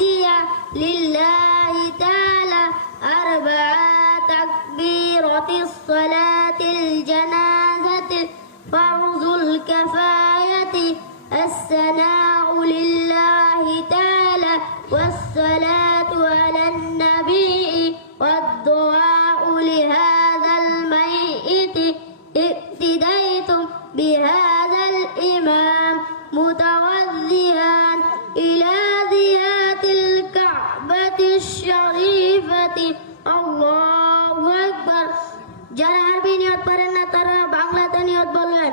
يهدي لله تعالى أربع تكبيرة الصلاة الجنازة فرض الكفاية الثناء لله تعالى والصلاة على النبي والدعاء لهذا الميت اقتديتم بهذا الإمام متوجها إلى ذات الكعبة الشريفة الله أكبر যারা আরবি নিয়ত করেন না তারা বাংলাতে নিয়ত বলবেন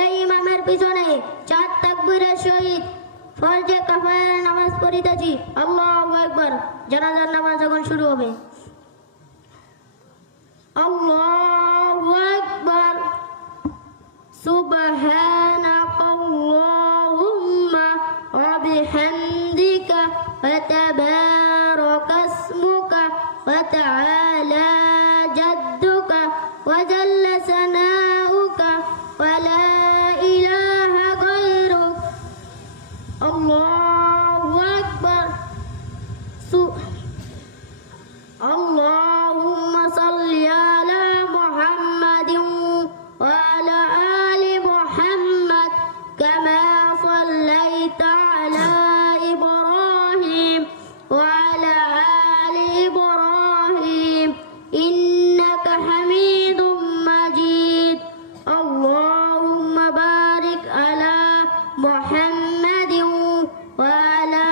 এই ইমামের পিছনে 4 তাকবীরের সহিত ফরজে কাফায়ার নামাজ পড়িতেছি আল্লাহু আকবার জানাজার নামাজ যখন শুরু হবে আল্লাহু আকবার সুবহানাকাল্লাহুম্মা ওয়া বিহামদিকা ওয়া তাবারাকা ইসমুকা ওয়া তাআলা জাদ্দুকা ওয়া জাল্লা সানাউকা ওয়া লা ইলাহা গায়রুক আল্লাহু আকবার اللهم صل على محمد وعلى آل محمد كما صليت على إبراهيم وعلى آل إبراهيم إنك حميد مجيد اللهم بارك على محمد وعلى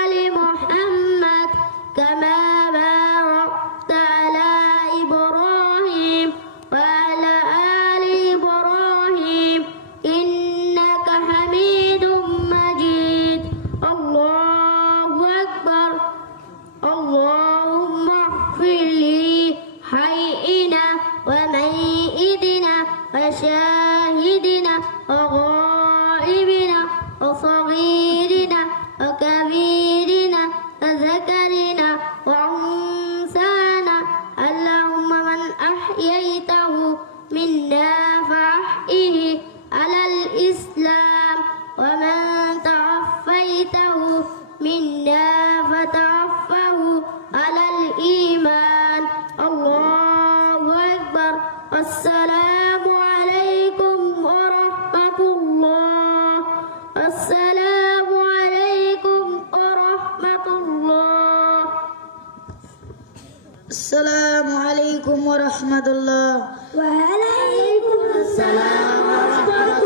آل محمد كما باركت على إبراهيم وعلى آل إبراهيم إنك حميد مجيد الله أكبر اللهم اغفر لي حينا وميتنا وشاهدنا وغائبنا وصغيرنا وكبيرنا وذكرنا وأنثانا اللهم من أحييته منا فأحيه على الإسلام ومن توفيته منا فتوفه على الإيمان الله أكبر السلام عليكم ورحمة الله السلام عليكم ورحمة الله السلام عليكم ورحمة الله وعليكم السلام ورحمة الله